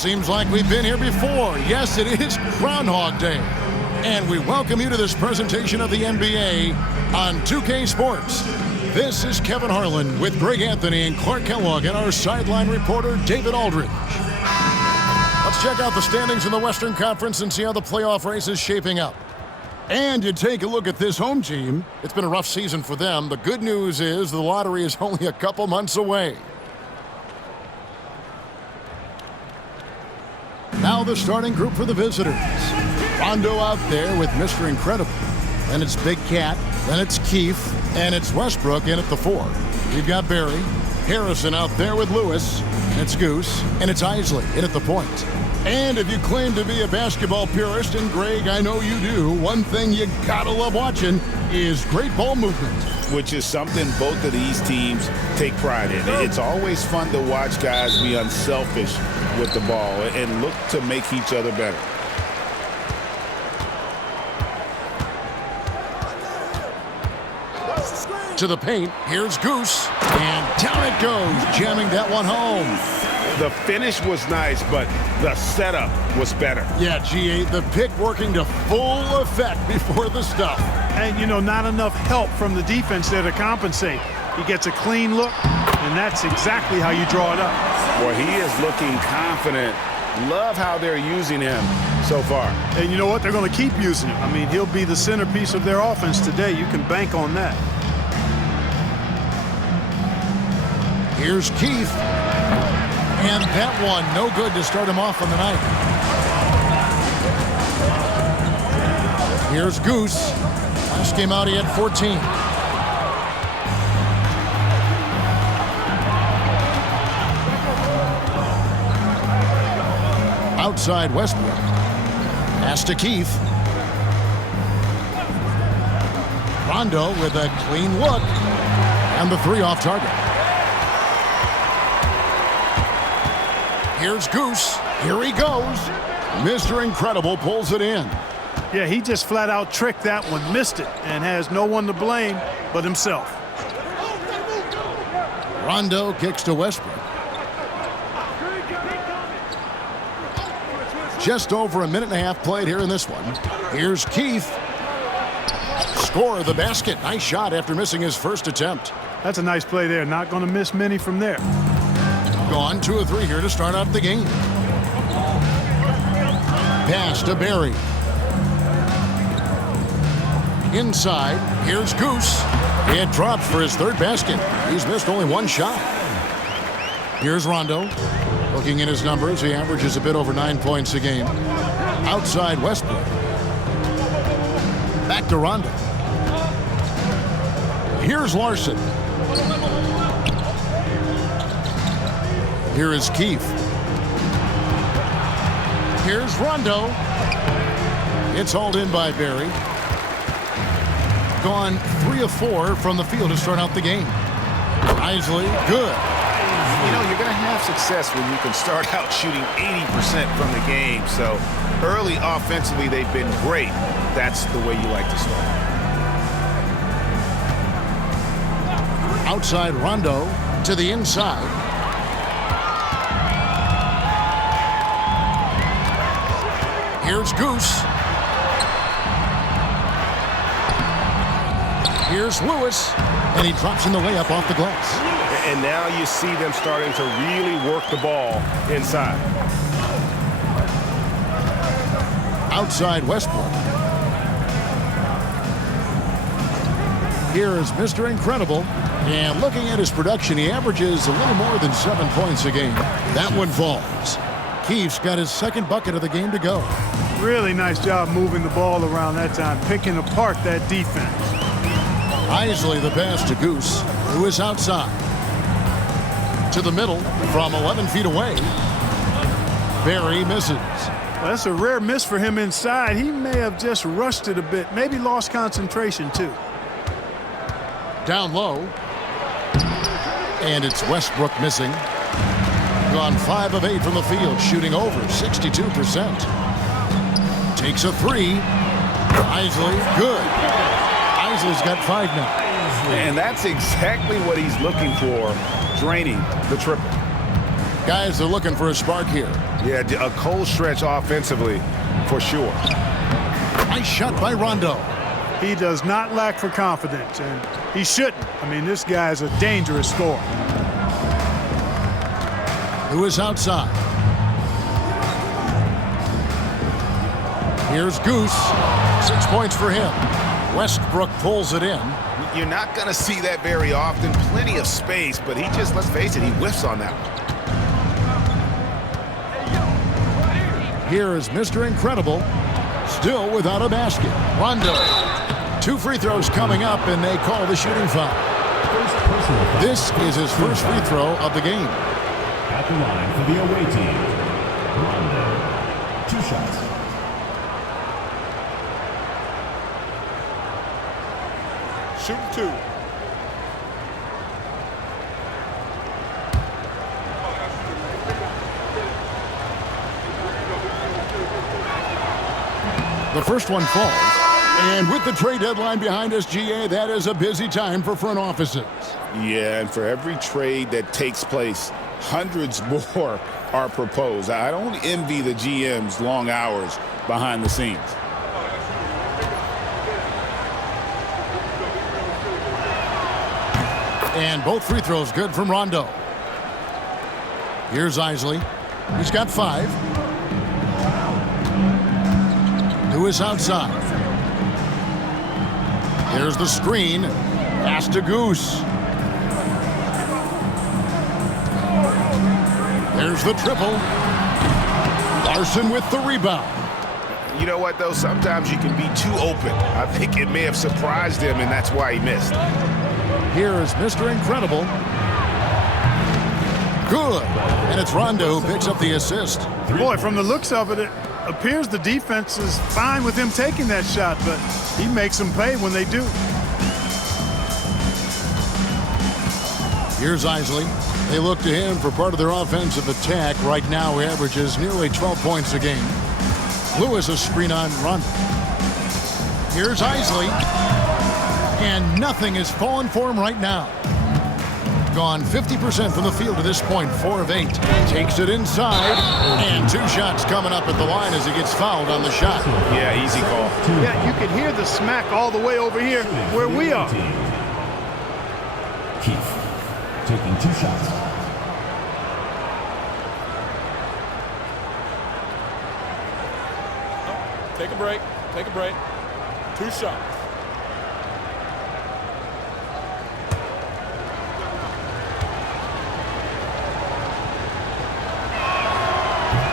Seems like we've been here before. Yes, it is Groundhog Day. And we welcome you to this presentation of the NBA on 2K Sports. This is Kevin Harlan with Greg Anthony and Clark Kellogg and our sideline reporter, David Aldridge. Let's check out the standings in the Western Conference and see how the playoff race is shaping up. And you take a look at this home team. It's been a rough season for them. The good news is the lottery is only a couple months away. Now the starting group for the visitors. Rondo out there with Mr. Incredible. Then it's Big Cat. Then it's Keefe. And it's Westbrook in at the 4. We've got Barry. Harrison out there with Lewis. And it's Goose. And it's Isley in at the point. And if you claim to be a basketball purist, and Greg, I know you do, one thing you gotta love watching is great ball movement. Which is something both of these teams take pride in. It's always fun to watch guys be unselfish with the ball and look to make each other better. To the paint, here's Goose, and down it goes, jamming that one home. The finish was nice, but the setup was better. Yeah, G8, the pick working to full effect before the stuff. And, you know, not enough help from the defense there to compensate. He gets a clean look, and that's exactly how you draw it up. Well, he is looking confident. Love how they're using him so far. And you know what? They're going to keep using him. I mean, he'll be the centerpiece of their offense today. You can bank on that. Here's Keefe. And that one, no good to start him off on the night. Here's Goose. Last game out, he had 14. Outside Westbrook. Pass to Keefe. Rondo with a clean look. And the 3 off target. Here's Goose. Here he goes. Mr. Incredible pulls it in. Yeah, he just flat out tricked that one, missed it, and has no one to blame but himself. Rondo kicks to Westbrook. Just over a minute and a half played here in this one. Here's Keefe. Score the basket. Nice shot after missing his first attempt. That's a nice play there. Not going to miss many from there. Gone 2 of 3 here to start out the game. Pass to Barry. Inside, here's Goose. It drops for his 3rd basket. He's missed only 1 shot. Here's Rondo. Looking at his numbers, he averages a bit over 9 points a game. Outside Westbrook. Back to Rondo. Here's Larson. Here is Keefe. Here's Rondo. It's hauled in by Barry. Gone 3 of 4 from the field to start out the game. Isley, good. You know, you're going to have success when you can start out shooting 80% from the game. So early offensively, they've been great. That's the way you like to start. Outside Rondo to the inside. Here's Goose. Here's Lewis. And he drops in the layup off the glass. And now you see them starting to really work the ball inside. Outside Westbrook. Here is Mr. Incredible. And looking at his production, he averages a little more than 7 points a game. That one falls. Keefe's got his 2nd bucket of the game to go. Really nice job moving the ball around that time, picking apart that defense. Isley the pass to Goose, who is outside. To the middle from 11 feet away. Barry misses. Well, that's a rare miss for him inside. He may have just rushed it a bit, maybe lost concentration too. Down low. And it's Westbrook missing. Gone 5 of 8 from the field, shooting over 62%. Takes a 3. Isley, good. Isley's got 5 now. And that's exactly what he's looking for, draining the triple. Guys, they're looking for a spark here. Yeah, a cold stretch offensively, for sure. Nice shot by Rondo. He does not lack for confidence, and he shouldn't. I mean, this guy's a dangerous scorer. Who is outside? Here's Goose. 6 points for him. Westbrook pulls it in. You're not going to see that very often. Plenty of space, but he just, let's face it, he whiffs on that one. Here is Mr. Incredible, still without a basket. Rondo. 2 free throws coming up, and they call the shooting foul. This is his first free throw of the game. At the line for the away team, Rondo. 2 shots. Shoot 2. The first one falls. And with the trade deadline behind us, GA, that is a busy time for front offices. Yeah, and for every trade that takes place, hundreds more are proposed. I don't envy the GM's long hours behind the scenes. And both free throws good from Rondo. Here's Isley. He's got 5. Who is outside? Here's the screen. Pass to Goose. There's the triple. Larson with the rebound. You know what, though? Sometimes you can be too open. I think it may have surprised him, and that's why he missed. Here is Mr. Incredible. Good. And it's Rondo who picks up the assist. Boy, from the looks of it, it appears the defense is fine with him taking that shot, but he makes them pay when they do. Here's Isley. They look to him for part of their offensive attack. Right now, he averages nearly 12 points a game. Lewis a screen on Rondo. Here's Isley. And nothing is falling for him right now. Gone 50% from the field to this point, 4 of 8. Takes it inside, and 2 shots coming up at the line as he gets fouled on the shot. Yeah, easy call. Yeah, you can hear the smack all the way over here where we are. Keith taking 2 shots. Take a break. Take a break. 2 shots.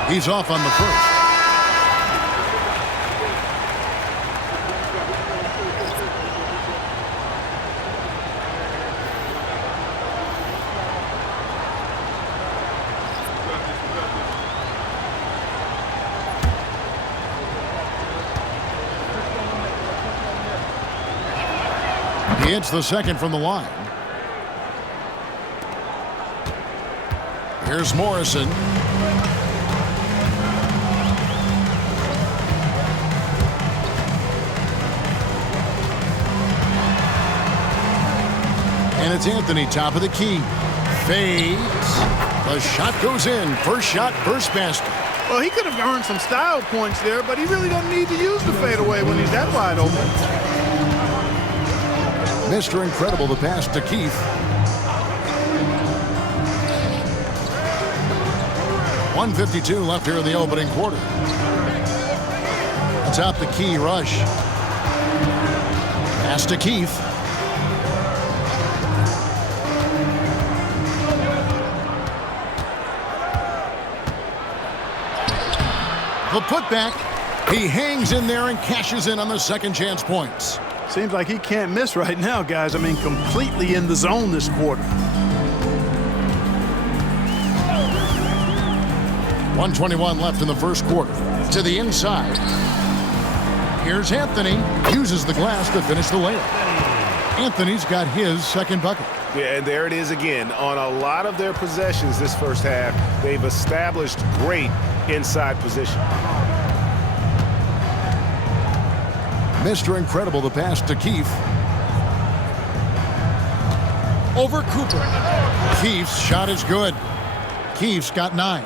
He's off on the first. He hits the second from the line. Here's Morrison. And it's Anthony, top of the key. Fades. The shot goes in. First shot, first basket. Well, he could have earned some style points there, but he really doesn't need to use the fadeaway when he's that wide open. Mr. Incredible, the pass to Keith. .152 left here in the opening quarter. Atop the key, Rush. Pass to Keith. The putback. He hangs in there and cashes in on the second chance points. Seems like he can't miss right now, guys. I mean, completely in the zone this quarter. 1:21 left in the first quarter. To the inside. Here's Anthony. Uses the glass to finish the layup. Anthony's got his second bucket. Yeah, and there it is again. On a lot of their possessions this first half, they've established great inside position. Mr. Incredible, the pass to Keith. Over Cooper. Keith's shot is good. Keefe's got 9.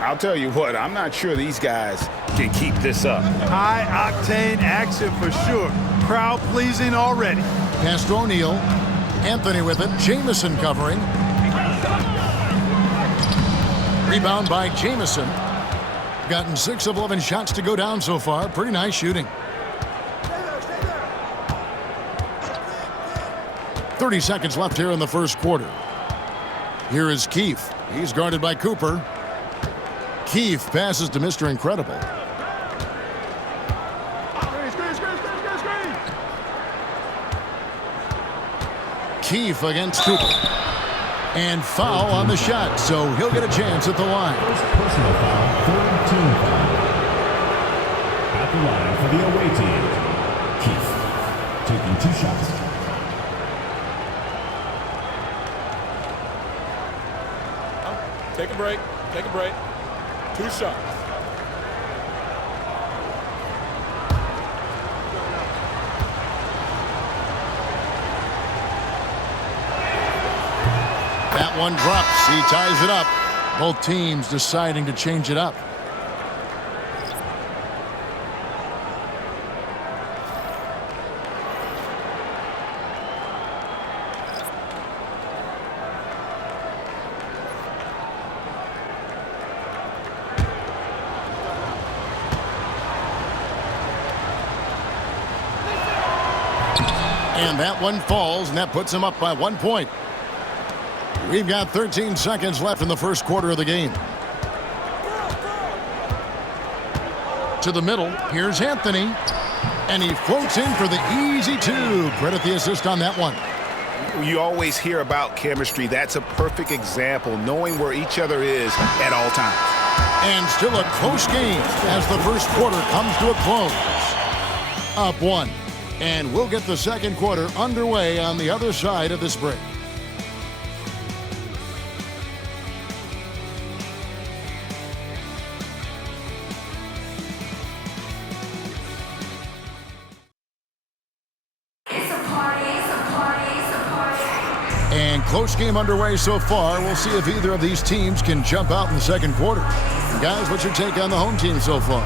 I'll tell you what, I'm not sure these guys can keep this up. High-octane action for sure. Crowd-pleasing already. Pass to O'Neal. Anthony with it. Jamison covering. Rebound by Jamison. Gotten 6 of 11 shots to go down so far. Pretty nice shooting. 30 seconds left here in the first quarter. Here is Keefe. He's guarded by Cooper. Keefe passes to Mr. Incredible. Keefe against Cooper. And foul on the shot, so he'll get a chance at the line. First personal foul, third team foul. At the line for the away team, Keefe taking 2 shots. Take a break. Take a break. 2 shots. That one drops. He ties it up. Both teams deciding to change it up. And that one falls, and that puts him up by 1 point. We've got 13 seconds left in the first quarter of the game. To the middle, here's Anthony. And he floats in for the easy 2. Credit the assist on that one. You always hear about chemistry. That's a perfect example, knowing where each other is at all times. And still a close game as the first quarter comes to a close. Up 1. And we'll get the second quarter underway on the other side of this break. And close game underway so far. We'll see if either of these teams can jump out in the second quarter. Guys, what's your take on the home team so far?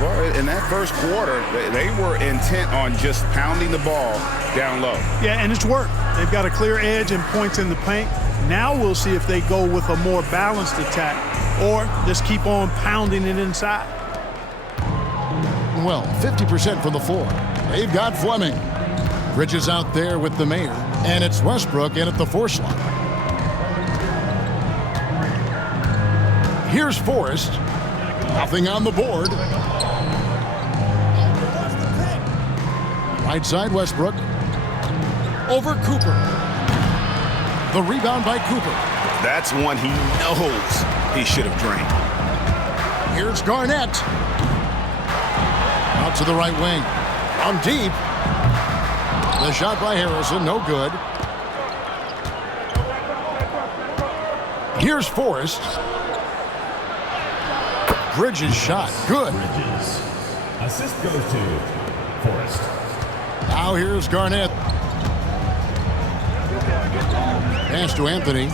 Well, in that first quarter, they were intent on just pounding the ball down low. Yeah, and it's worked. They've got a clear edge and points in the paint. Now we'll see if they go with a more balanced attack or just keep on pounding it inside. Well, 50% from the floor. They've got Fleming. Bridges out there with the mayor. And it's Westbrook in at the 4 slot. Here's Forrest. Nothing on the board. Right side, Westbrook. Over Cooper. The rebound by Cooper. That's one he knows he should have drained. Here's Garnett. Out to the right wing. On deep. The shot by Harrison, no good. Here's Forrest. Bridges shot, good. Bridges. Assist goes to Forrest. Now here's Garnett. Pass to Anthony.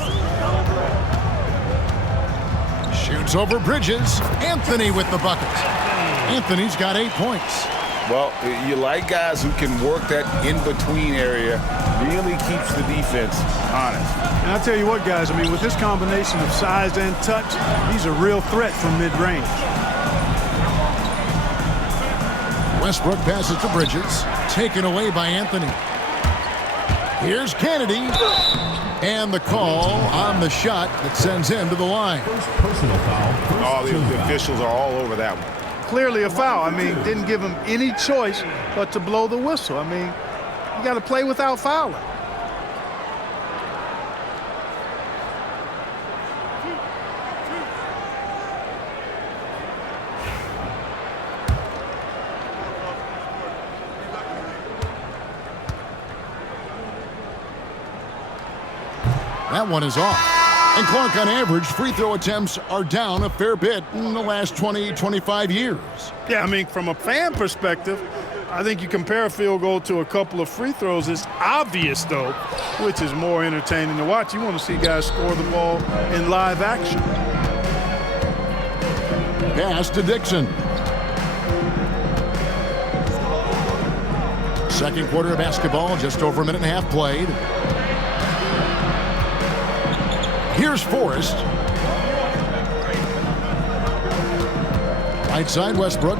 Shoots over Bridges. Anthony with the bucket. Anthony's got 8 points. Well, you like guys who can work that in-between area, really keeps the defense honest. And I'll tell you what, guys, I mean, with this combination of size and touch, he's a real threat from mid-range. Westbrook passes to Bridges. Taken away by Anthony. Here's Kennedy. And the call on the shot that sends him to the line. First personal foul. The officials are all over that one. Clearly a foul. I mean, didn't give him any choice but to blow the whistle. I mean, you got to play without fouling. That one is off. And Clark, on average, free throw attempts are down a fair bit in the last 20, 25 years. Yeah, I mean, from a fan perspective, I think you compare a field goal to a couple of free throws. It's obvious, though, which is more entertaining to watch. You want to see guys score the ball in live action. Pass to Dixon. Second quarter of basketball, just over a minute and a half played. Here's Forrest. Right side, Westbrook.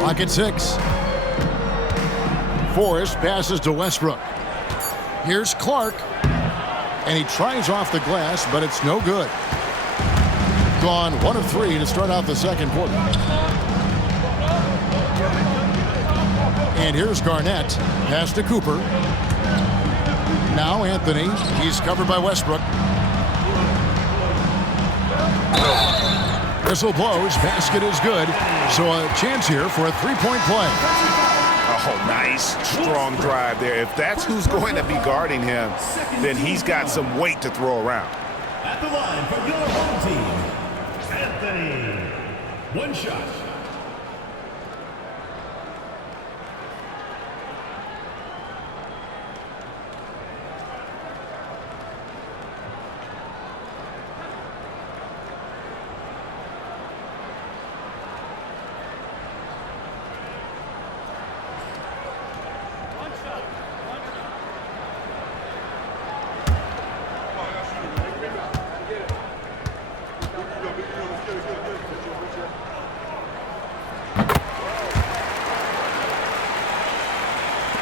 Clock at 6. Forrest passes to Westbrook. Here's Clark. And he tries off the glass, but it's no good. Gone 1 of 3 to start out the second quarter. And here's Garnett. Pass to Cooper. Now Anthony. He's covered by Westbrook. Whistle blows. Basket is good. So a chance here for a three-point play. Oh, nice, strong drive there. If that's who's going to be guarding him, then he's got some weight to throw around. At the line for your home team, Anthony. One shot.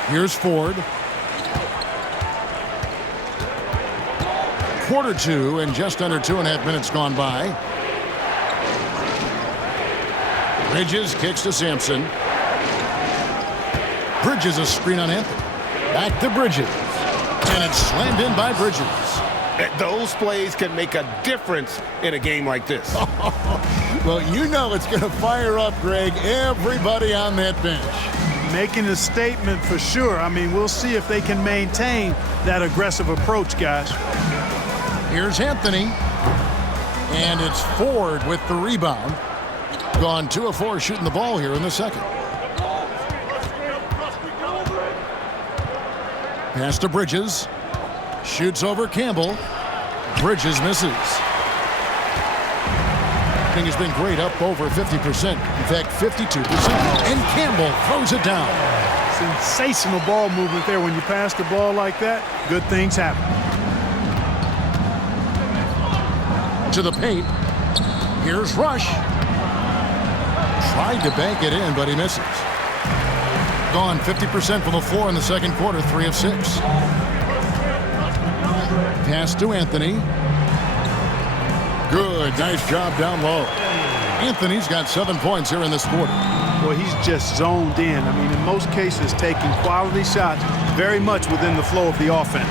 Here's Ford. Quarter 2 and just under 2.5 minutes gone by. Bridges kicks to Sampson. Bridges a screen on Anthony. Back to Bridges. And it's slammed in by Bridges. Those plays can make a difference in a game like this. Well, you know it's going to fire up, Greg, everybody on that bench. Making a statement for sure. I mean, we'll see if they can maintain that aggressive approach, guys. Here's Anthony. And it's Ford with the rebound. Gone 2 of 4 shooting the ball here in the second. Pass to Bridges. Shoots over Campbell. Bridges misses. Has been great, up over 50%. In fact, 52%. And Campbell throws it down. Sensational ball movement there. When you pass the ball like that, good things happen. To the paint. Here's Rush. Tried to bank it in, but he misses. Gone 50% from the floor in the second quarter, 3 of 6. Pass to Anthony. Good, nice job down low. Anthony's got 7 points here in this quarter. Well, he's just zoned in. I mean, in most cases, taking quality shots very much within the flow of the offense.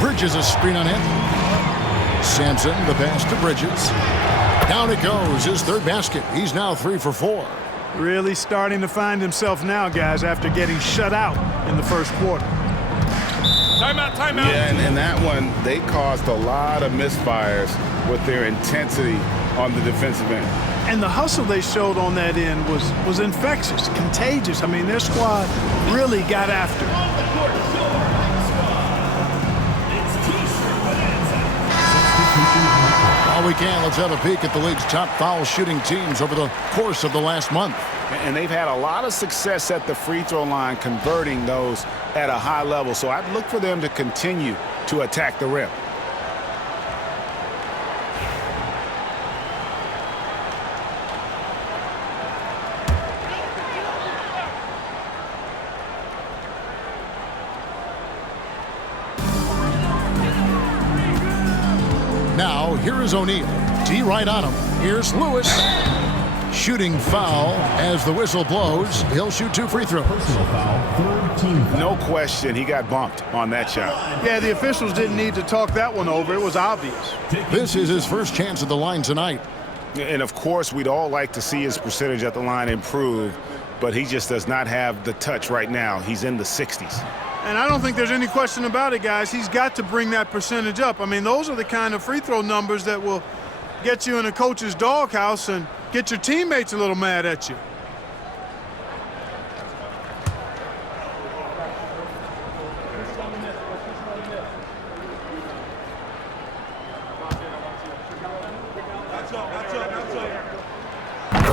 Bridges a screen on Anthony. Sampson, the pass to Bridges. Down it goes, his third basket. He's now 3 for 4. Really starting to find himself now, guys, after getting shut out in the first quarter. Timeout, timeout. Yeah, and that one, they caused a lot of misfires with their intensity on the defensive end. And the hustle they showed on that end was infectious, contagious. I mean, their squad really got after it. While we can, let's have a peek at the league's top foul shooting teams over the course of the last month. And they've had a lot of success at the free throw line, converting those at a high level. So I'd look for them to continue to attack the rim. Now, here is O'Neal. D right on him. Here's Lewis. Shooting foul as the whistle blows. He'll shoot 2 free throws. Personal foul, third team foul. No question, he got bumped on that shot. Yeah, the officials didn't need to talk that one over. It was obvious. This is his first chance at the line tonight. And, of course, we'd all like to see his percentage at the line improve, but he just does not have the touch right now. He's in the 60s. And I don't think there's any question about it, guys. He's got to bring that percentage up. I mean, those are the kind of free throw numbers that will get you in a coach's doghouse and Get your teammates a little mad at you.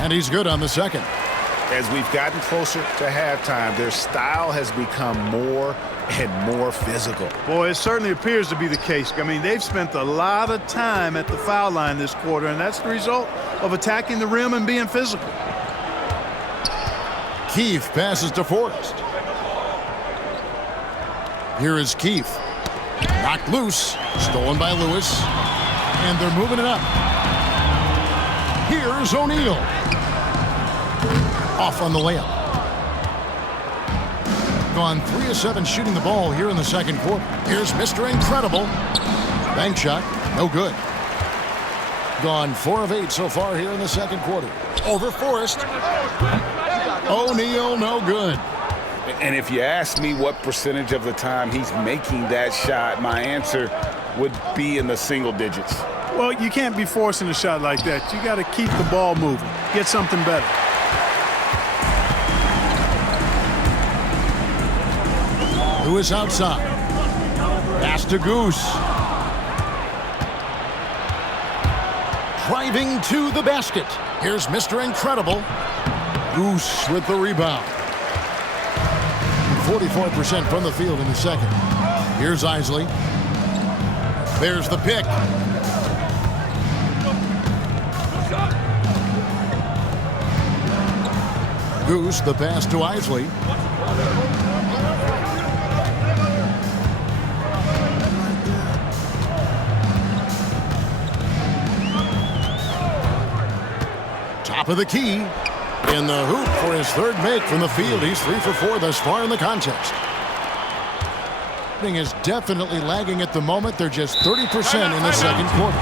And he's good on the second. As we've gotten closer to halftime, their style has become more and more physical. Boy, it certainly appears to be the case. I mean, they've spent a lot of time at the foul line this quarter, and that's the result of attacking the rim and being physical. Keith passes to Forrest. Here is Keith. Knocked loose. Stolen by Lewis. And they're moving it up. Here's O'Neal. Off on the layup. Gone 3 of 7 shooting the ball here in the second quarter. Here's Mr. Incredible. Bank shot. No good. Gone 4 of 8 so far here in the second quarter. Over Forrest. O'Neal, no good. And if you ask me what percentage of the time he's making that shot, my answer would be in the single digits. Well, you can't be forcing a shot like that. You got to keep the ball moving. Get something better. Lewis outside. Pass to Goose. Driving to the basket. Here's Mr. Incredible. Goose with the rebound. 44% from the field in the second. Here's Isley. There's the pick. Goose, the pass to Isley. Top of the key. In the hoop for his third make from the field. He's 3 for 4 thus far in the contest. Thing is definitely lagging at the moment. They're just 30% in the second quarter.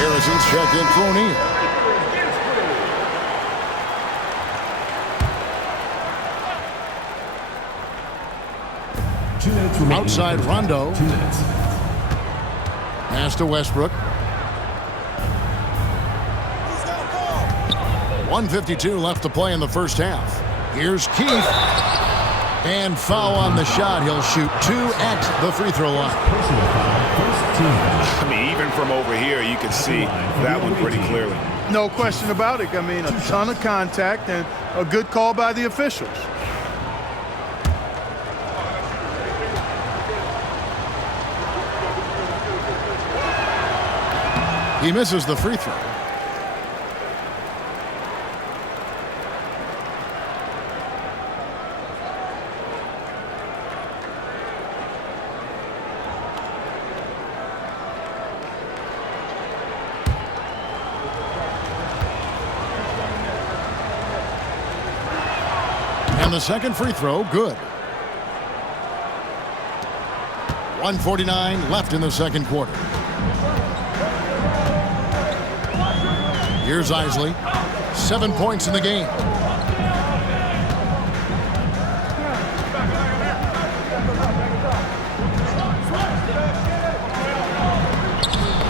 Harrison's checked in for O'Neal. Outside Rondo. 2 minutes. Pass to Westbrook. 1:52 left to play in the first half. Here's Keith. And foul on the shot. He'll shoot 2 at the free throw line. Personal foul, first team foul. I mean, even from over here, you can see that one pretty clearly. No question about it. I mean, a ton of contact and a good call by the officials. He misses the free throw. And the second free throw, good. 1:49 left in the second quarter. Here's Isley. 7 points in the game.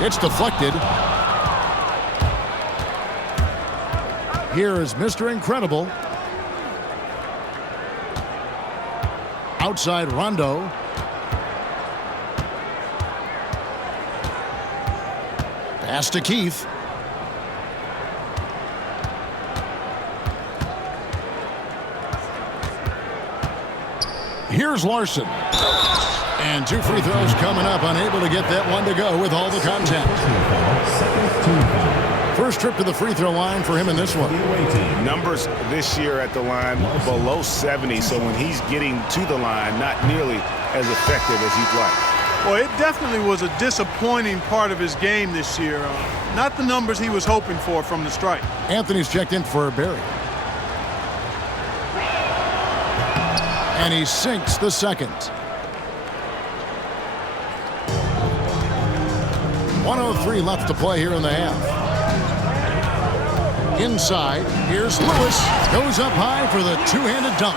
It's deflected. Here is Mr. Incredible. Outside Rondo. Pass to Keith. Here's Larson. And 2 free throws coming up, unable to get that one to go with all the contact. First trip to the free throw line for him in this one. Numbers this year at the line below 70, so when he's getting to the line, not nearly as effective as he'd like. Well, it definitely was a disappointing part of his game this year. Not the numbers he was hoping for from the strike. Anthony's checked in for Barry. And he sinks the second. 1:03 left to play here in the half. Inside, here's Lewis. Goes up high for the two-handed dunk.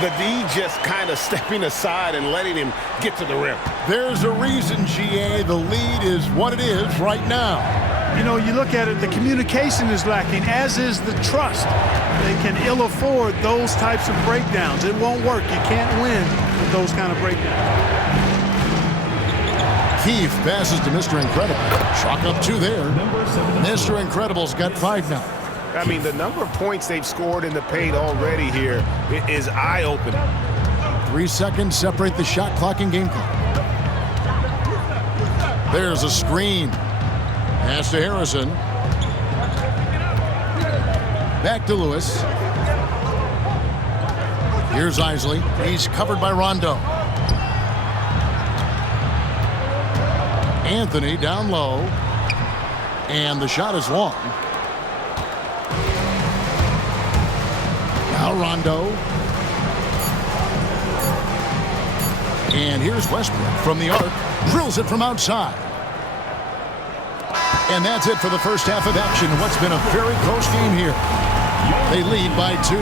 The D just kind of stepping aside and letting him get to the rim. There's a reason, GA. The lead is what it is right now. You know, you look at it, the communication is lacking, as is the trust. They can ill afford those types of breakdowns. It won't work. You can't win with those kind of breakdowns. Keefe passes to Mr. Incredible. Chalk up 2 there. Mr. Incredible's got 5 now. I mean, the number of points they've scored in the paint already here is eye-opening. 3 seconds separate the shot clock and game clock. There's a screen. Pass to Harrison. Back to Lewis. Here's Isley. He's covered by Rondo. Anthony down low. And the shot is long. Now Rondo. And here's Westbrook from the arc. Drills it from outside. And that's it for the first half of action. What's been a very close game here. They lead by 2.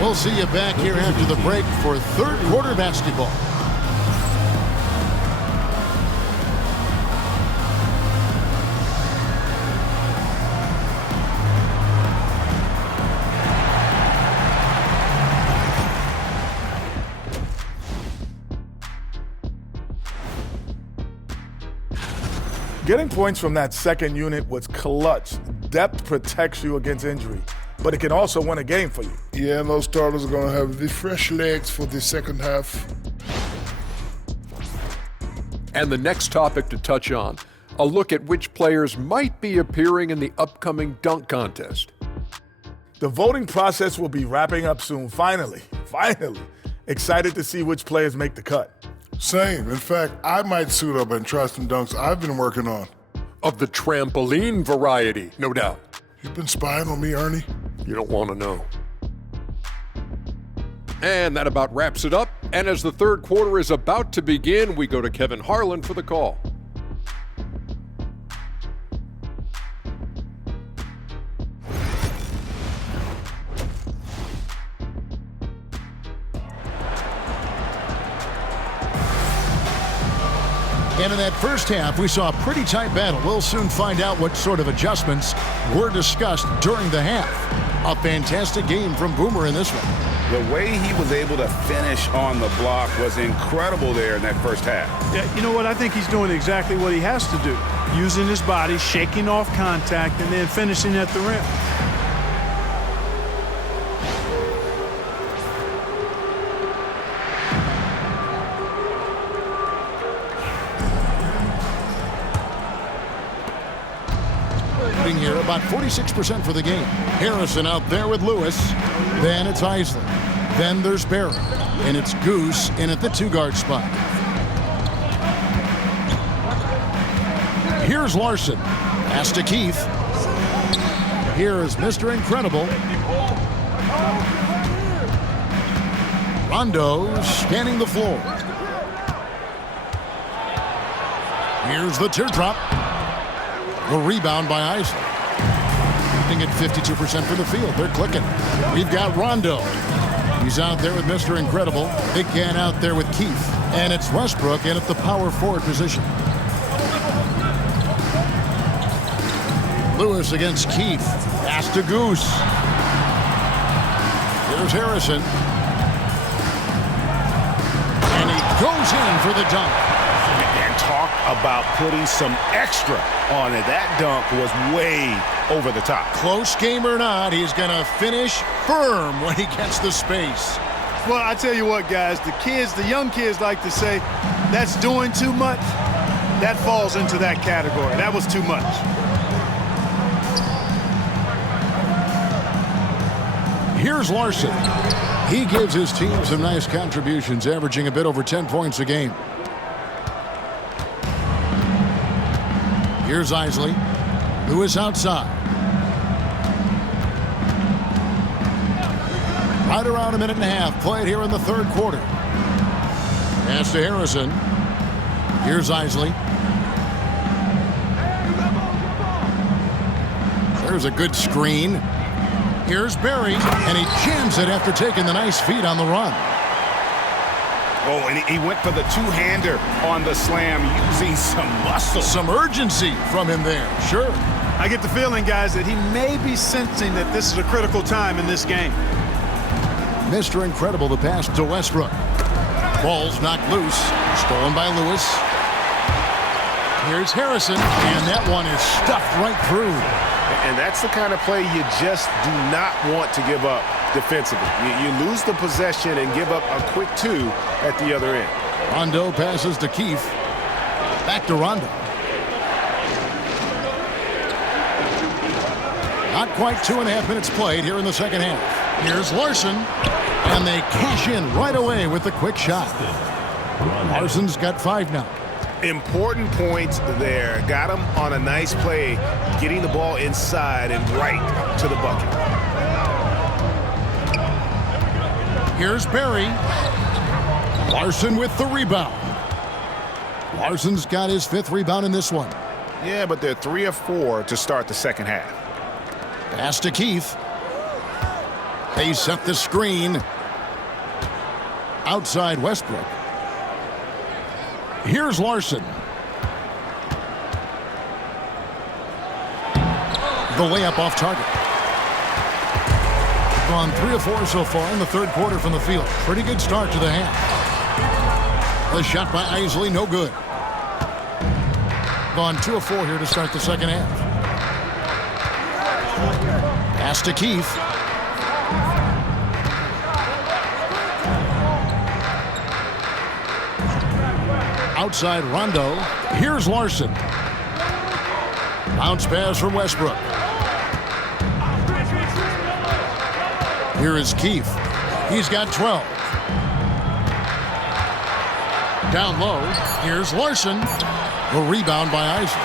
We'll see you back here after the break for third quarter basketball. Getting points from that second unit was clutch. Depth protects you against injury, but it can also win a game for you. Yeah, and those starters are going to have the fresh legs for the second half. And the next topic to touch on, a look at which players might be appearing in the upcoming dunk contest. The voting process will be wrapping up soon. Finally. Excited to see which players make the cut. Same. In fact, I might suit up and try some dunks I've been working on. Of the trampoline variety, no doubt. You've been spying on me, Ernie? You don't want to know. And that about wraps it up. And as the third quarter is about to begin, we go to Kevin Harlan for the call. And in that first half, we saw a pretty tight battle. We'll soon find out what sort of adjustments were discussed during the half. A fantastic game from Boomer in this one. The way he was able to finish on the block was incredible there in that first half. Yeah, you know what? I think he's doing exactly what he has to do. Using his body, shaking off contact, and then finishing at the rim. Here, about 46% for the game. Harrison out there with Lewis. Then it's Isley. Then there's Barry. And it's Goose in at the 2-guard spot. Here's Larson. Pass to Keith. Here is Mr. Incredible. Rondo scanning the floor. Here's the teardrop. The rebound by Isley. Shooting at 52% from the field. They're clicking. We've got Rondo. He's out there with Mr. Incredible. Big Can out there with Keith. And it's Westbrook in at the power forward position. Lewis against Keith. Pass to Goose. Here's Harrison. And he goes in for the dunk. And talk about putting some extra on it. That dunk was way over the top. Close game or not, he's going to finish firm when he gets the space. Well, I tell you what, guys, the young kids like to say, that's doing too much. That falls into that category. That was too much. Here's Larson. He gives his team some nice contributions, averaging a bit over 10 points a game. Here's Isley. Lewis outside. Right around a minute and a half played here in the third quarter. Pass to Harrison. Here's Isley. There's a good screen. Here's Berry, and he jams it after taking the nice feed on the run. Oh, and he went for the two-hander on the slam, using some muscle. Some urgency from him there, sure. I get the feeling, guys, that he may be sensing that this is a critical time in this game. Mr. Incredible, the pass to Westbrook. Ball's knocked loose, stolen by Lewis. Here's Harrison, and that one is stuffed right through. And that's the kind of play you just do not want to give up defensively. You lose the possession and give up a quick two at the other end. Rondo passes to Keefe. Back to Rondo. Not quite 2.5 minutes played here in the second half. Here's Larson, and they cash in right away with the quick shot. Larson's got 5 now. Important points there. Got him on a nice play, getting the ball inside and right to the bucket. Here's Berry. Larson with the rebound. Larson's got his 5th rebound in this one. Yeah, but they're 3 of 4 to start the second half. Pass to Keefe. They set the screen. Outside Westbrook. Here's Larson. The layup off target. Gone 3 of 4 so far in the third quarter from the field. Pretty good start to the half. The shot by Isley, no good. Gone 2 of 4 here to start the second half. Pass to Keefe. Outside Rondo. Here's Larson. Bounce pass from Westbrook. Here is Keefe. He's got 12. Down low. Here's Larson. The rebound by Isley.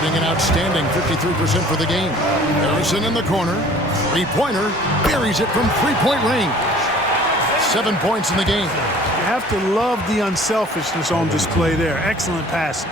Getting an outstanding 53% for the game. Harrison in the corner. Three-pointer. Buries it from three-point range. 7 points in the game. You have to love the unselfishness on display there. Excellent passing.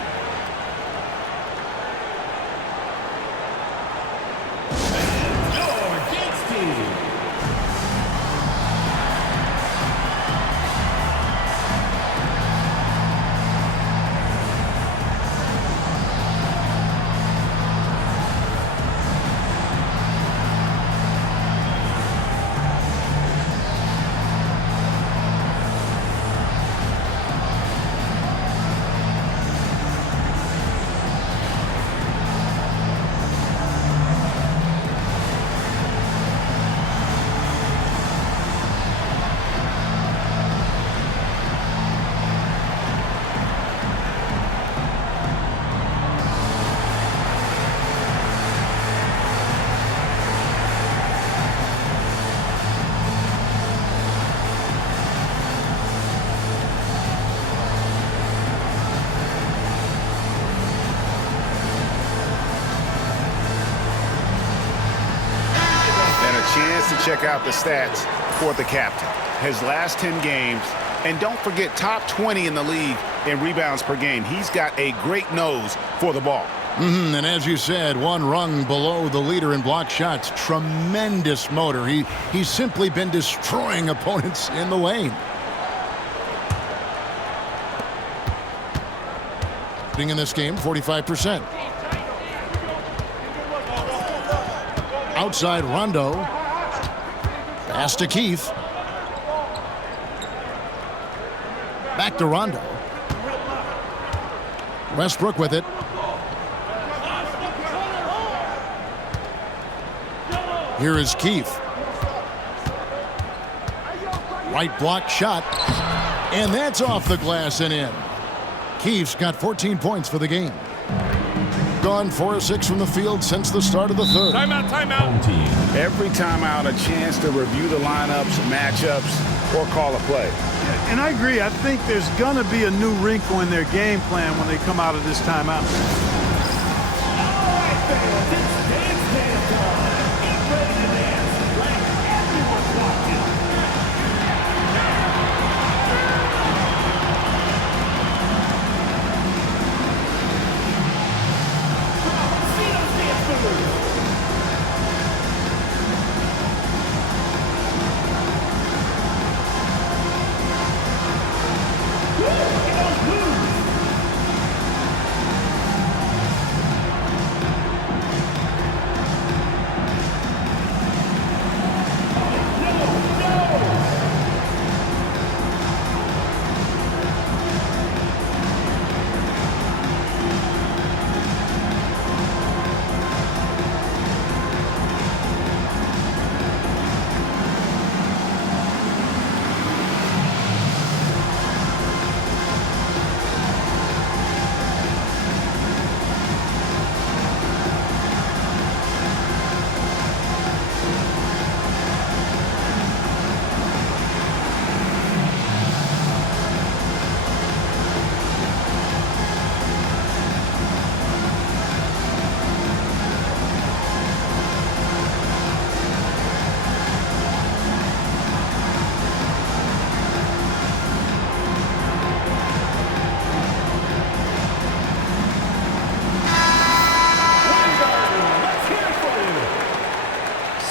Chance to check out the stats for the captain. His last 10 games, and don't forget, top 20 in the league in rebounds per game. He's got a great nose for the ball. And as you said, one rung below the leader in block shots. Tremendous motor. He's simply been destroying opponents in the lane. In this game, 45%. Outside Rondo. Pass to Keefe. Back to Rondo. Westbrook with it. Here is Keefe. Right block shot. And that's off the glass and in. Keefe's got 14 points for the game. Gone 4 of 6 from the field since the start of the third. Timeout, timeout. Every timeout, a chance to review the lineups, matchups, or call a play. And I agree. I think there's going to be a new wrinkle in their game plan when they come out of this timeout.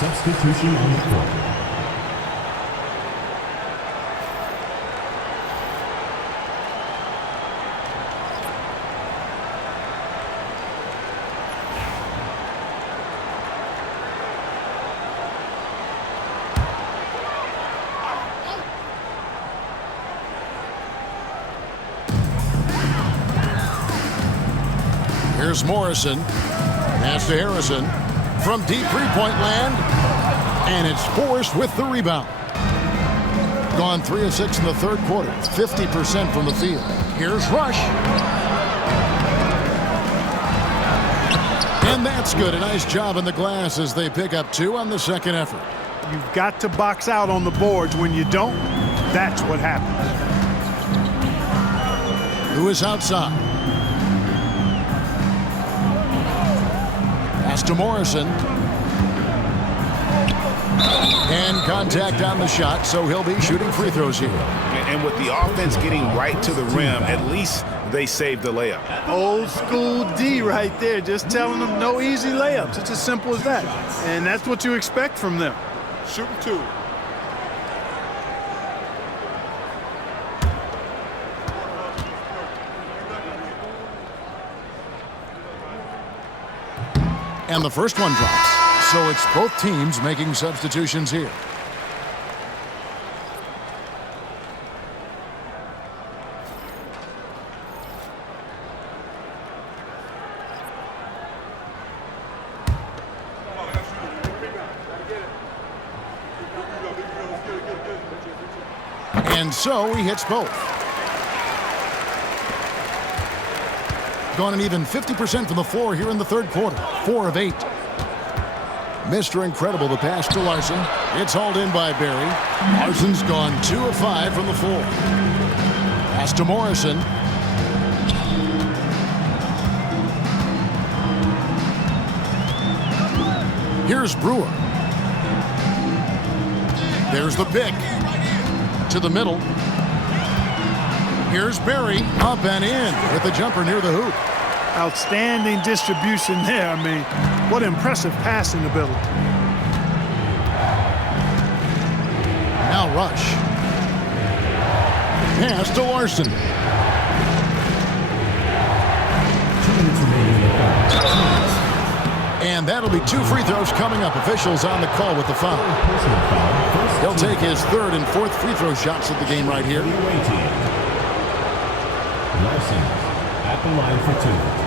Substitution on the court. Here's Morrison. Pass to Harrison. From deep three-point land. And it's forced with the rebound. Gone 3 of 6 in the third quarter. 50% from the field. Here's Rush. And that's good. A nice job in the glass as they pick up 2 on the second effort. You've got to box out on the boards. When you don't, that's what happens. Lewis outside. Pass to Morrison. And contact on the shot, so he'll be shooting free throws here. And with the offense getting right to the rim, at least they saved the layup. Old school D right there, just telling them no easy layups. It's as simple as that. And that's what you expect from them. Shooting 2. And the first one drops. So it's both teams making substitutions here. And so he hits both. Gone an even 50% from the floor here in the third quarter. 4 of 8. Mr. Incredible, the pass to Larson. It's hauled in by Barry. Larson's gone 2 of 5 from the floor. Pass to Morrison. Here's Brewer. There's the pick. To the middle. Here's Barry. Up and in with the jumper near the hoop. Outstanding distribution there. I mean, what impressive passing ability. Now Rush. Pass to Larson. 2 minutes remaining in the foul. And that'll be 2 free throws coming up. Officials on the call with the foul. Personal foul. He'll take his 3rd and 4th free throw shots at the game right here. The away team. Larson at the line for 2.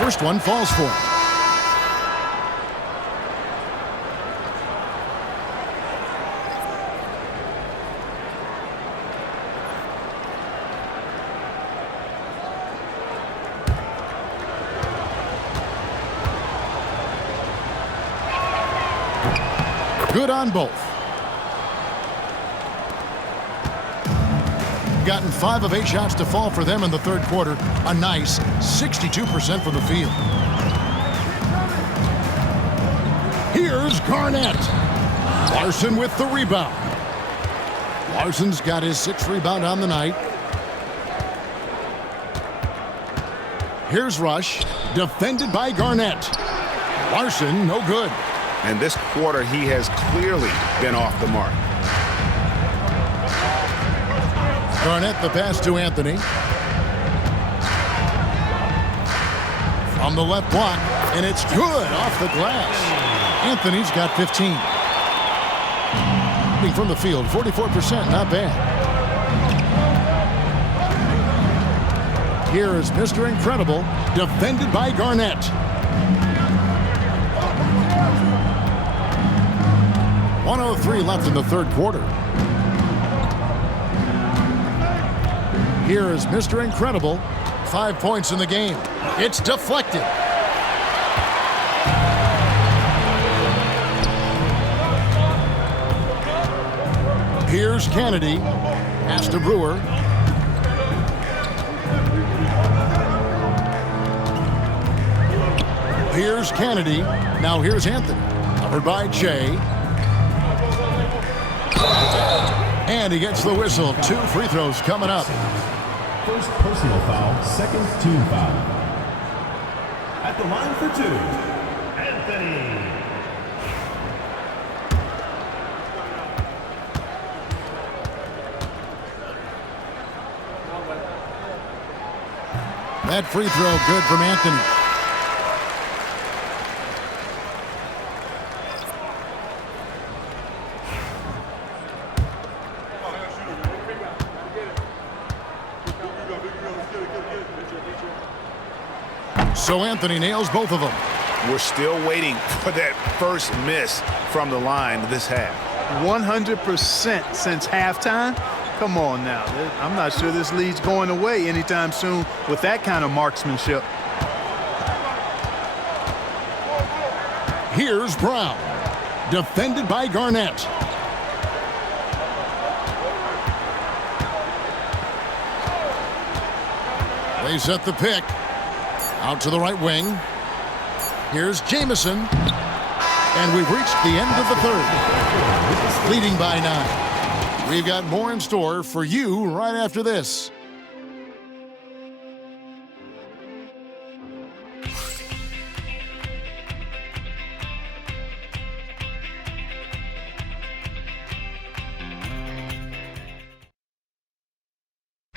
First one falls for him. Good on both. Gotten 5 of 8 shots to fall for them in the third quarter. A nice 62% from the field. Here's Garnett. Larson with the rebound. Larson's got his 6th rebound on the night. Here's Rush, defended by Garnett. Larson, no good. And this quarter, he has clearly been off the mark. Garnett the pass to Anthony. From the left block, and it's good off the glass. Anthony's got 15. From the field, 44%, not bad. Here is Mr. Incredible, defended by Garnett. 1:03 left in the third quarter. Here is Mr. Incredible. 5 points in the game. It's deflected. Here's Kennedy. Pass to Brewer. Here's Kennedy. Now here's Anthony. Covered by Jay. And he gets the whistle. 2 free throws coming up. First personal foul, second team foul. At the line for 2, Anthony. That free throw good from Anthony. So Anthony nails both of them. We're still waiting for that first miss from the line this half. 100% since halftime. Come on now. I'm not sure this lead's going away anytime soon with that kind of marksmanship. Here's Brown. Defended by Garnett. They set the pick. Out to the right wing. Here's Jamison. And we've reached the end of the third. Leading by 9. We've got more in store for you right after this.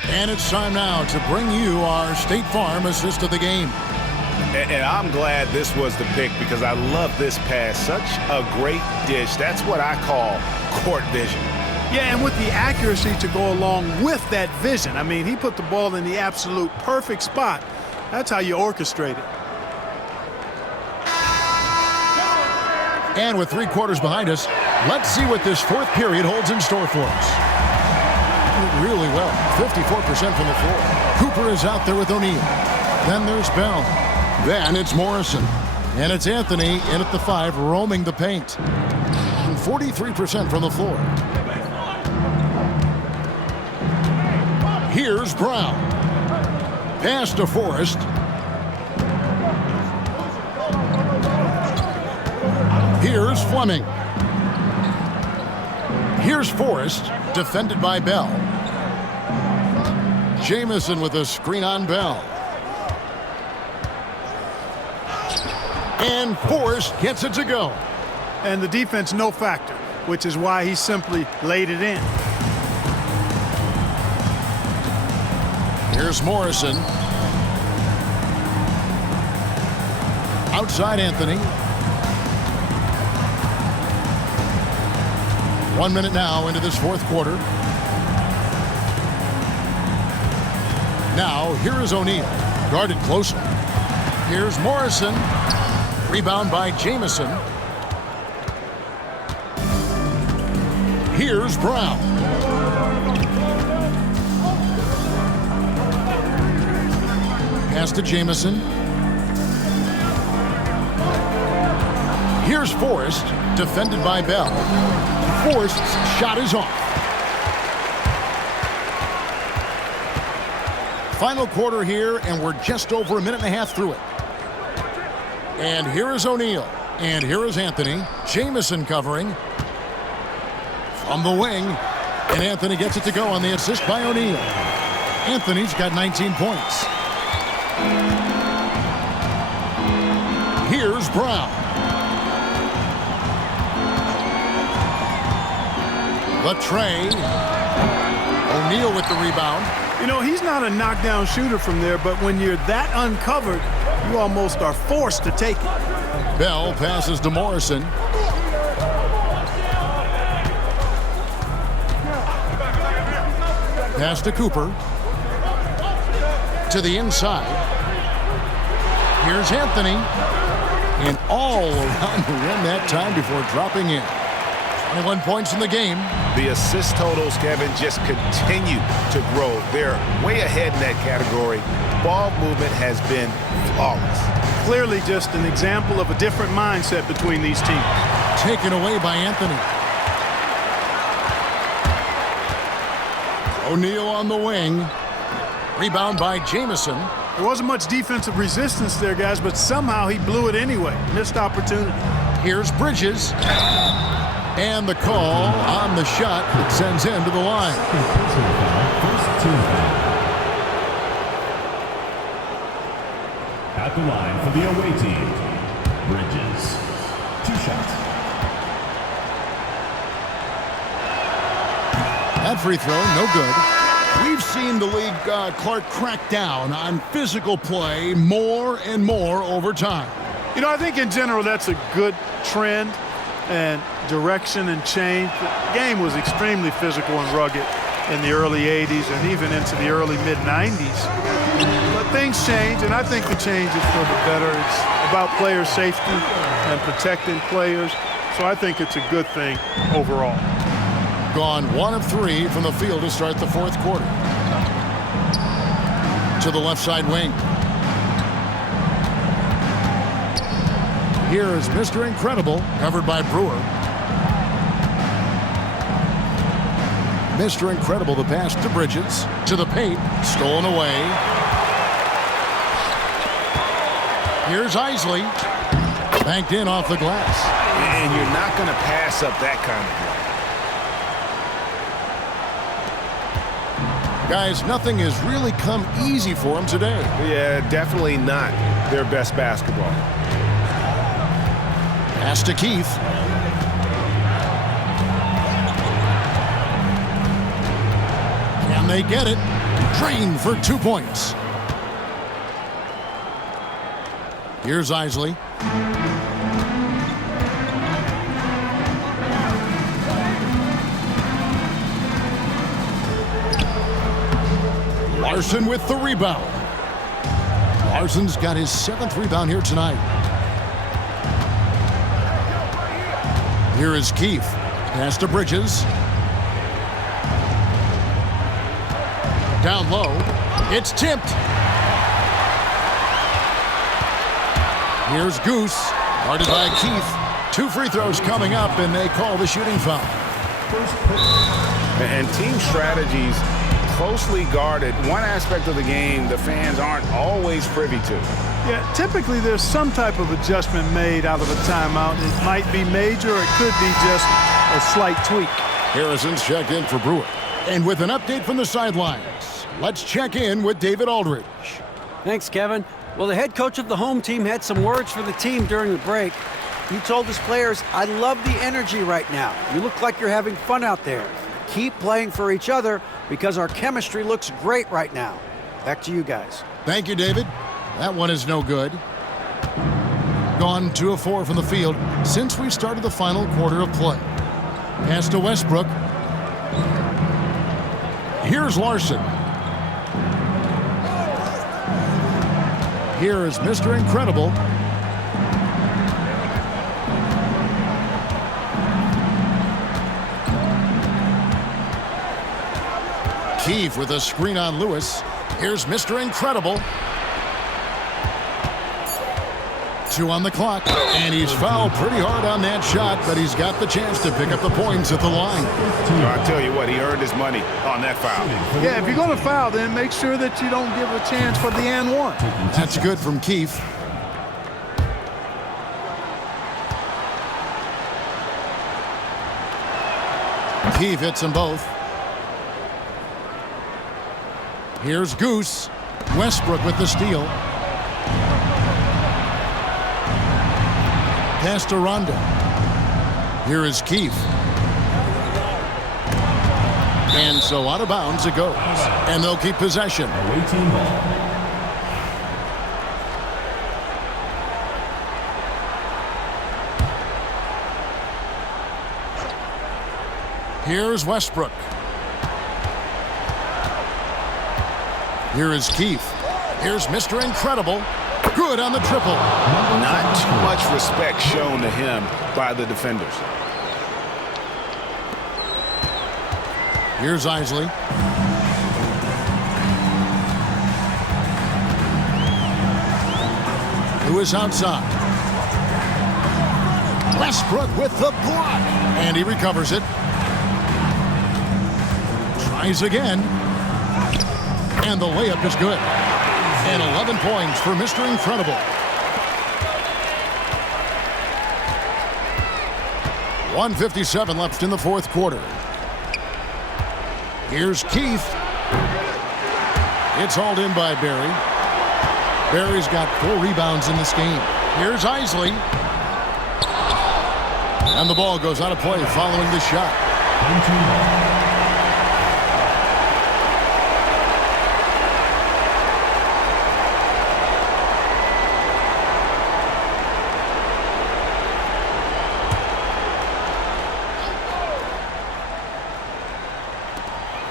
And it's time now to bring you our State Farm assist of the game. And I'm glad this was the pick because I love this pass. Such a great dish. That's what I call court vision. Yeah, and with the accuracy to go along with that vision. I mean, he put the ball in the absolute perfect spot. That's how you orchestrate it. And with 3 quarters behind us, let's see what this fourth period holds in store for us. Really well, 54% from the floor. Cooper is out there with O'Neal. Then there's Bell. Then it's Morrison. And it's Anthony in at the 5, roaming the paint. 43% from the floor. Here's Brown. Pass to Forrest. Here's Fleming. Here's Forrest, defended by Bell. Jamison with a screen on Bell. And Forrest gets it to go. And the defense no factor, which is why he simply laid it in. Here's Morrison. Outside Anthony. 1 minute now into this fourth quarter. Now, here is O'Neal, guarded closely. Here's Morrison. Rebound by Jamison. Here's Brown. Pass to Jamison. Here's Forrest, defended by Bell. Forrest's shot is off. Final quarter here, and we're just over a minute and a half through it. And here is O'Neal. And here is Anthony. Jamison covering. From the wing. And Anthony gets it to go on the assist by O'Neal. Anthony's got 19 points. Here's Brown. The tray. O'Neal with the rebound. You know, he's not a knockdown shooter from there, but when you're that uncovered, you almost are forced to take it. Bell passes to Morrison. Pass to Cooper. To the inside. Here's Anthony. And all around the rim that time before dropping in. 21 points in the game. The assist totals, Kevin, just continue to grow. They're way ahead in that category. Ball movement has been flawless. Clearly just an example of a different mindset between these teams. Taken away by Anthony. O'Neal on the wing. Rebound by Jamison. There wasn't much defensive resistance there, guys, but somehow he blew it anyway. Missed opportunity. Here's Bridges. And the call on the shot that sends him to the line. At the line for the away team, Bridges. 2 shots. That free throw, no good. We've seen the league, Clark, crack down on physical play more and more over time. You know, I think in general that's a good trend and direction and change. The game was extremely physical and rugged in the early 80s and even into the early mid-90s. But things change, and I think the change is for the better. It's about player safety and protecting players, so I think it's a good thing overall. Gone 1 of 3 from the field to start the fourth quarter. To the left side wing. Here is Mr. Incredible, covered by Brewer. Mr. Incredible, the pass to Bridges. To the paint, stolen away. Here's Isley. Banked in off the glass. And you're not going to pass up that kind of play. Guys, nothing has really come easy for them today. Yeah, definitely not their best basketball. Pass to Keith. Can they get it? Drained for 2 points. Here's Isley. Larson with the rebound. Larson's got his 7th rebound here tonight. Here is Keith. Pass to Bridges. Down low. It's tipped. Here's Goose. Guarded by Keith. 2 free throws coming up, and they call the shooting foul. And team strategies closely guarded. One aspect of the game the fans aren't always privy to. Yeah, typically there's some type of adjustment made out of a timeout. It might be major, or it could be just a slight tweak. Harrison's checked in for Brewer. And with an update from the sidelines, let's check in with David Aldridge. Thanks, Kevin. Well, the head coach of the home team had some words for the team during the break. He told his players, "I love the energy right now. You look like you're having fun out there. Keep playing for each other because our chemistry looks great right now." Back to you guys. Thank you, David. That one is no good. Gone 2 of 4 from the field since we started the final quarter of play. Pass to Westbrook. Here's Larson. Here is Mr. Incredible. Keefe with a screen on Lewis. Here's Mr. Incredible. 2 on the clock, and he's fouled pretty hard on that shot, but he's got the chance to pick up the points at the line. I'll tell you what, he earned his money on that foul. Yeah, if you're going to foul, then make sure that you don't give a chance for the and one. That's good from Keefe. Keefe hits them both. Here's Goose. Westbrook with the steal. Pass to Rondo. Here is Keefe. And so out of bounds it goes. And they'll keep possession. Away team ball. Here's Westbrook. Here is Keefe. Here's Mr. Incredible. Good on the triple. Not too much respect shown to him by the defenders. Here's Isley. Lewis outside. Westbrook with the block. And he recovers it. Tries again. And the layup is good. And 11 points for Mr. Incredible. 1:57 left in the fourth quarter. Here's Keefe. It's hauled in by Barry. Barry's got 4 rebounds in this game. Here's Isley. And the ball goes out of play following the shot.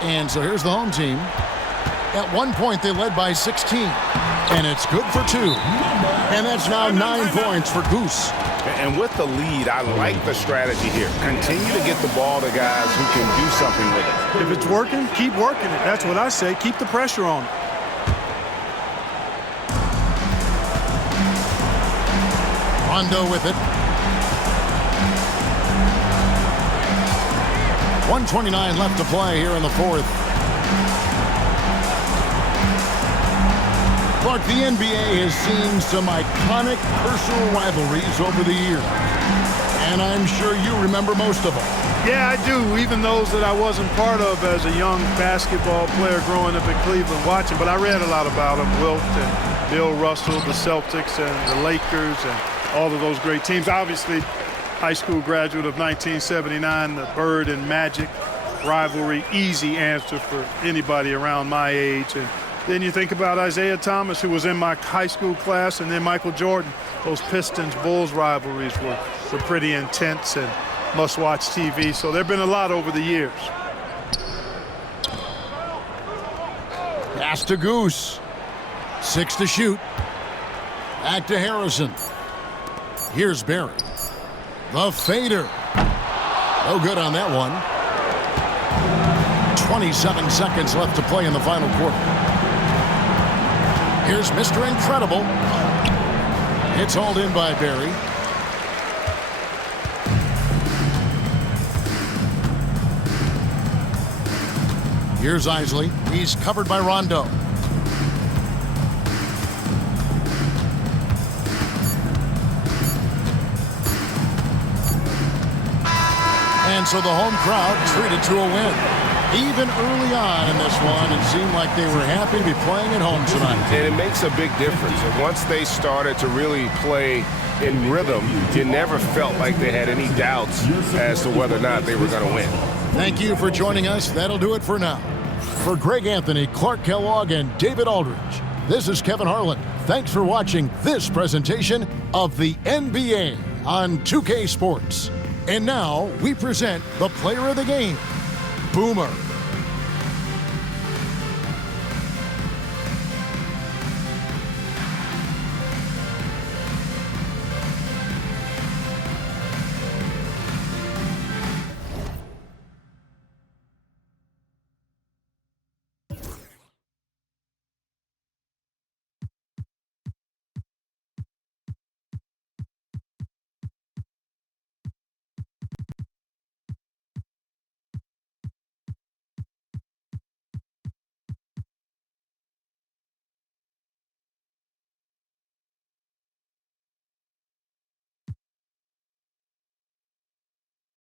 And so here's the home team. At one point, they led by 16. And it's good for 2. And that's now 9 points for Goose. And with the lead, I like the strategy here. Continue to get the ball to guys who can do something with it. If it's working, keep working it. That's what I say. Keep the pressure on it. Rondo with it. 1:29 left to play here in the fourth. Clark, the NBA has seen some iconic personal rivalries over the years. And I'm sure you remember most of them. Yeah, I do, even those that I wasn't part of as a young basketball player growing up in Cleveland watching. But I read a lot about them, Wilt and Bill Russell, the Celtics and the Lakers and all of those great teams. Obviously, high school graduate of 1979, the Bird and Magic rivalry, easy answer for anybody around my age. And then you think about Isaiah Thomas, who was in my high school class, and then Michael Jordan. Those Pistons-Bulls rivalries were pretty intense and must-watch TV. So there have been a lot over the years. Pass to Goose. 6 to shoot. Back to Harrison. Here's Barry. The fader. No good on that one. 27 seconds left to play in the final quarter. Here's Mr. Incredible. It's hauled in by Barry. Here's Isley. He's covered by Rondo. And so the home crowd treated to a win. Even early on in this one, it seemed like they were happy to be playing at home tonight. And it makes a big difference. And once they started to really play in rhythm, you never felt like they had any doubts as to whether or not they were going to win. Thank you for joining us. That'll do it for now. For Greg Anthony, Clark Kellogg, and David Aldridge, this is Kevin Harlan. Thanks for watching this presentation of the NBA on 2K Sports. And now we present the player of the game, Boomer